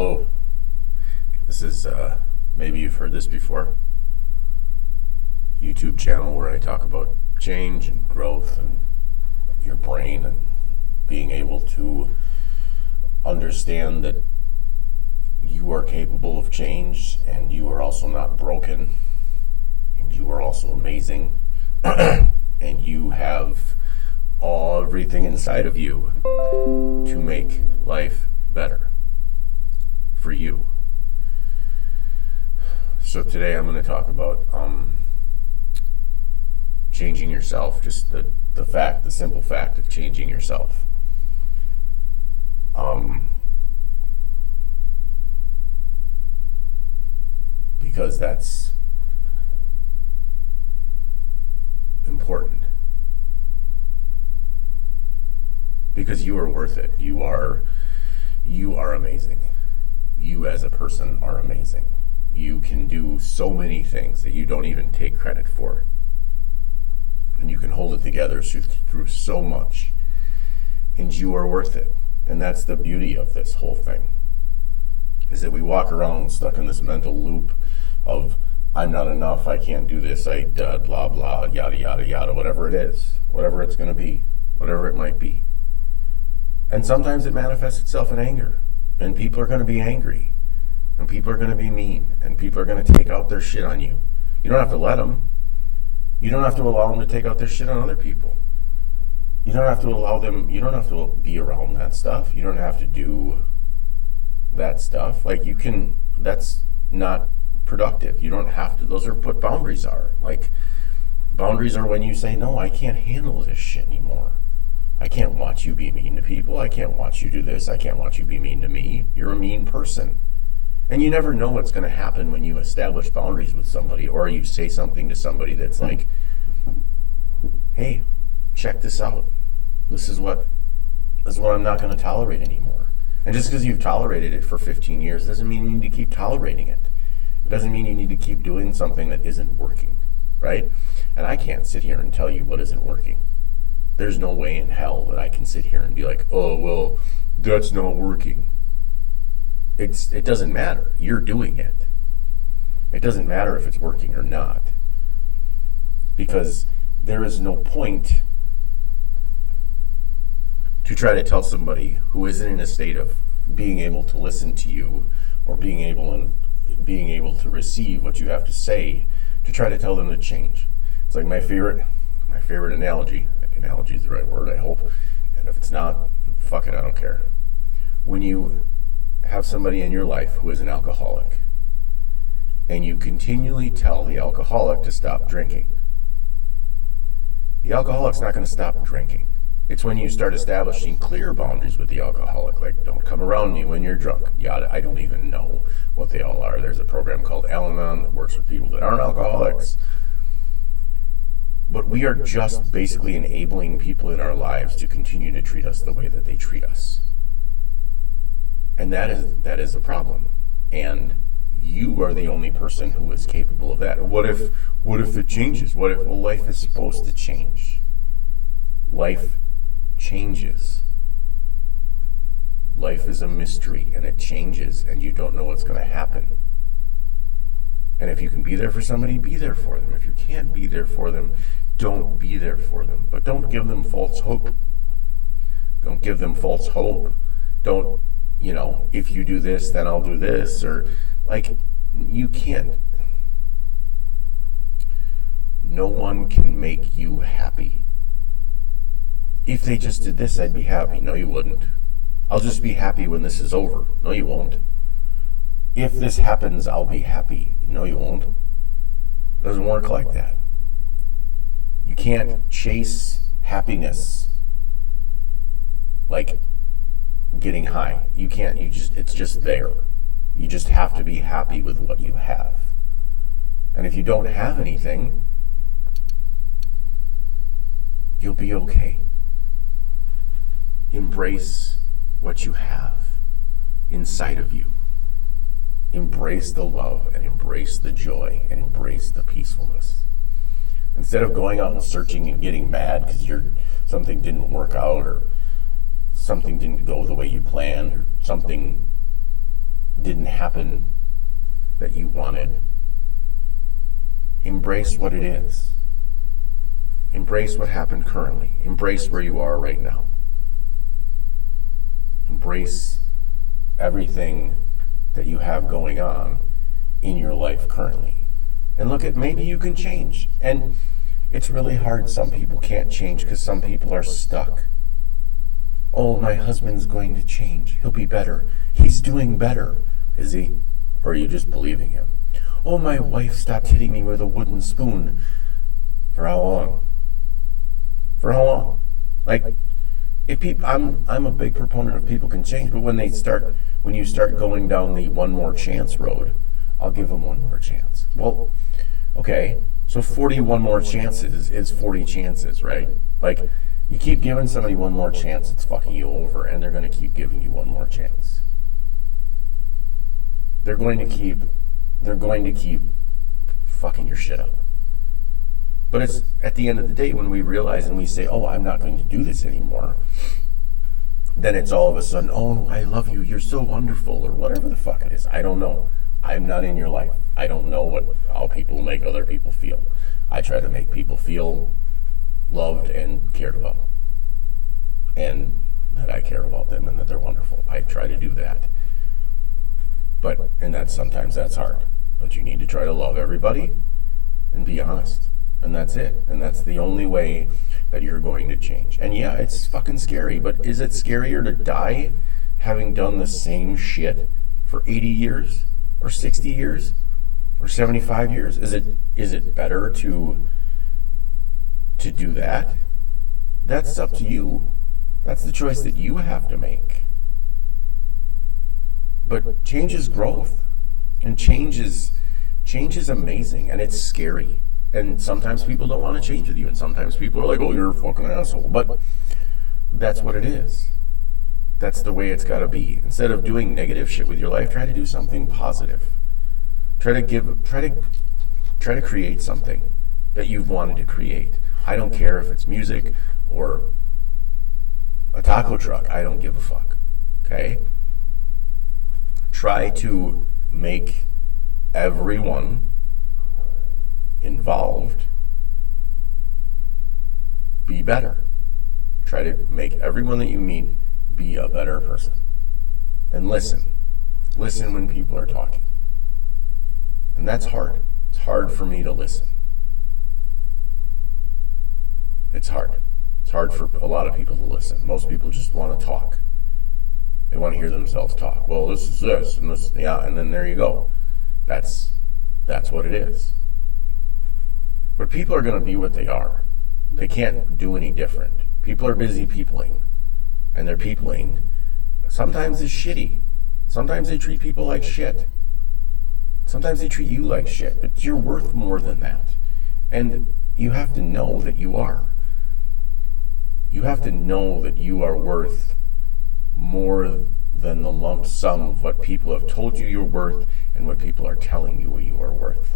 Hello. This is, maybe you've heard this before, YouTube channel where I talk about change and growth and your brain and being able to understand that you are capable of change and you are also not broken and you are also amazing and you have everything inside of you to make life better for you. So today I'm going to talk about changing yourself, just the simple fact of changing yourself. Because that's important. Because you are worth it. You are amazing. You as a person are amazing. You can do so many things that you don't even take credit for. And you can hold it together through so much. And you are worth it. And that's the beauty of this whole thing. Is that we walk around stuck in this mental loop of, I'm not enough, I can't do this, blah, blah, yada, yada, yada, whatever it is, whatever it's going to be, whatever it might be. And sometimes it manifests itself in anger. And people are going to be angry. And people are going to be mean. And people are going to take out their shit on you. You don't have to let them. You don't have to allow them to take out their shit on other people. You don't have to allow them, you don't have to be around that stuff. You don't have to do that stuff. Like you can, that's not productive. You don't have to, those are what boundaries are. Like boundaries are when you say, no, I can't handle this shit anymore. I can't watch you be mean to people. I can't watch you do this. I can't watch you be mean to me. You're a mean person. And you never know what's going to happen when you establish boundaries with somebody or you say something to somebody that's like, hey, check this out. This is what I'm not going to tolerate anymore. And just because you've tolerated it for 15 years doesn't mean you need to keep tolerating it. It doesn't mean you need to keep doing something that isn't working, right? And I can't sit here and tell you what isn't working. There's no way in hell that I can sit here and be like, oh, well, that's not working. It doesn't matter. You're doing it. It doesn't matter if it's working or not. Because there is no point to try to tell somebody who isn't in a state of being able to listen to you or being able to receive what you have to say, to try to tell them to change. It's like my favorite analogy. Analogy is the right word, I hope. And if it's not, fuck it, I don't care. When you have somebody in your life who is an alcoholic, and you continually tell the alcoholic to stop drinking, the alcoholic's not going to stop drinking. It's when you start establishing clear boundaries with the alcoholic, like don't come around me when you're drunk. Yada, I don't even know what they all are. There's a program called Al-Anon that works with people that aren't alcoholics. But we are just basically enabling people in our lives to continue to treat us the way that they treat us. And that is a problem. And you are the only person who is capable of that. What if it changes? What if, well, life is supposed to change? Life changes. Life is a mystery and it changes and you don't know what's going to happen. And if you can be there for somebody, be there for them. If you can't be there for them, don't be there for them. But don't give them false hope. Don't give them false hope. Don't, if you do this, then I'll do this. Or, you can't. No one can make you happy. If they just did this, I'd be happy. No, you wouldn't. I'll just be happy when this is over. No, you won't. If this happens, I'll be happy. No, you won't. It doesn't work like that. You can't chase happiness like getting high. You can't, it's just there. You just have to be happy with what you have. And if you don't have anything, you'll be okay. Embrace what you have inside of you. Embrace the love and embrace the joy and embrace the peacefulness. Instead of going out and searching and getting mad because something didn't work out or something didn't go the way you planned or something didn't happen that you wanted. Embrace what it is. Embrace what happened currently. Embrace where you are right now. Embrace everything that you have going on in your life currently. And look at, maybe you can change. And it's really hard. Some people can't change because some people are stuck. Oh, my husband's going to change. He'll be better. He's doing better. Is he? Or are you just believing him? Oh, my wife stopped hitting me with a wooden spoon. For how long? For how long? Like, if people, I'm a big proponent of people can change, but when you start going down the one more chance road, I'll give them one more chance. Well, okay, so 41 more chances is 40 chances, right? Like, you keep giving somebody one more chance, it's fucking you over, and they're going to keep giving you one more chance. They're going to keep fucking your shit up. But it's at the end of the day when we realize and we say, oh, I'm not going to do this anymore, then it's all of a sudden, oh, I love you, you're so wonderful, or whatever the fuck it is. I don't know. I'm not in your life. I don't know how people make other people feel. I try to make people feel loved and cared about, and that I care about them and that they're wonderful. I try to do that. And sometimes that's hard. But you need to try to love everybody and be honest. And that's it. And that's the only way that you're going to change. And yeah, it's fucking scary, but is it scarier to die having done the same shit for 80 years or 60 years or 75 years? Is it better to do that? That's up to you. That's the choice that you have to make. But change is growth. And change is amazing, and it's scary. And sometimes people don't want to change with you, and sometimes people are like, oh, you're a fucking asshole. But that's what it is. That's the way it's got to be. Instead of doing negative shit with your life, try to do something positive. Try to create something that you've wanted to create. I don't care if it's music or a taco truck. I don't give a fuck. Okay? Try to make everyone involved be better. Try to make everyone that you meet be a better person. And listen. Listen when people are talking. And that's hard. It's hard for me to listen. It's hard. It's hard for a lot of people to listen. Most people just want to talk. They want to hear themselves talk. Well, this is this, and this, yeah, and then there you go. That's what it is. But people are going to be what they are. They can't do any different. People are busy peopling, and their peopling sometimes is shitty. Sometimes they treat people like shit. Sometimes they treat you like shit, but you're worth more than that. And you have to know that you are. You have to know that you are worth more than the lump sum of what people have told you you're worth and what people are telling you you are worth.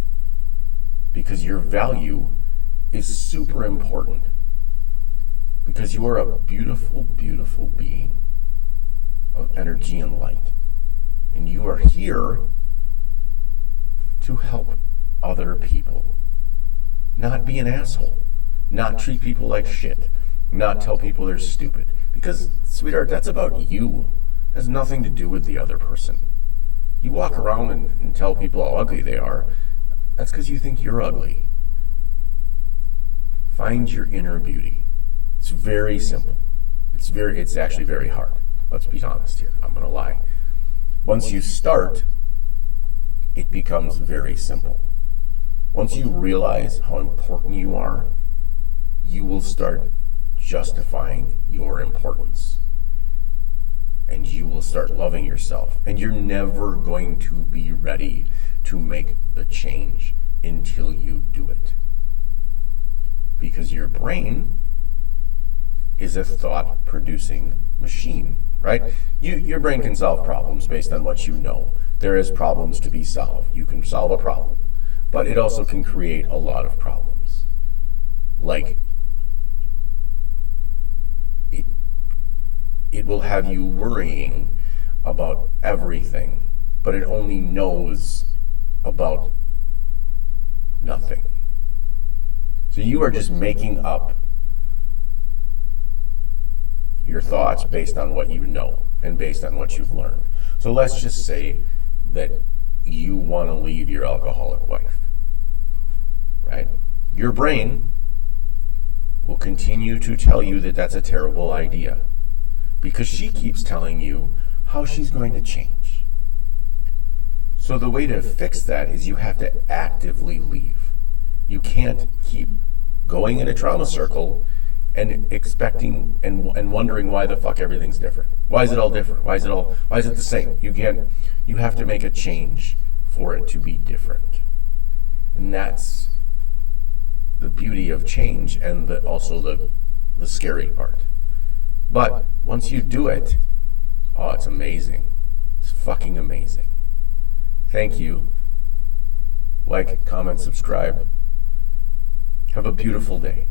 Because your value is super important. Because you are a beautiful, beautiful being of energy and light. And you are here to help other people. Not be an asshole. Not treat people like shit. Not tell people they're stupid. Because, sweetheart, that's about you. It has nothing to do with the other person. You walk around and tell people how ugly they are. That's because you think you're ugly. Find your inner beauty. It's very simple. It's actually very hard. Let's be honest here. I'm going to lie. Once you start, it becomes very simple. Once you realize how important you are, you will start justifying your importance. And you will start loving yourself. And you're never going to be ready to make the change until you do it. Because your brain is a thought-producing machine, right? Your brain can solve problems based on what you know. There is problems to be solved. You can solve a problem. But it also can create a lot of problems. Like, it will have you worrying about everything but it only knows about nothing. So you are just making up your thoughts based on what you know and based on what you've learned. So let's just say that you want to leave your alcoholic wife, right? Your brain will continue to tell you that that's a terrible idea because she keeps telling you how she's going to change. So the way to fix that is you have to actively leave. You can't keep going in a trauma circle and expecting and wondering why the fuck everything's different. Why is it all different? Why is it the same? You have to make a change for it to be different. And that's the beauty of change and also the scary part. But once you do it, oh, it's amazing. It's fucking amazing. Thank you. Like, comment, subscribe. Have a beautiful day.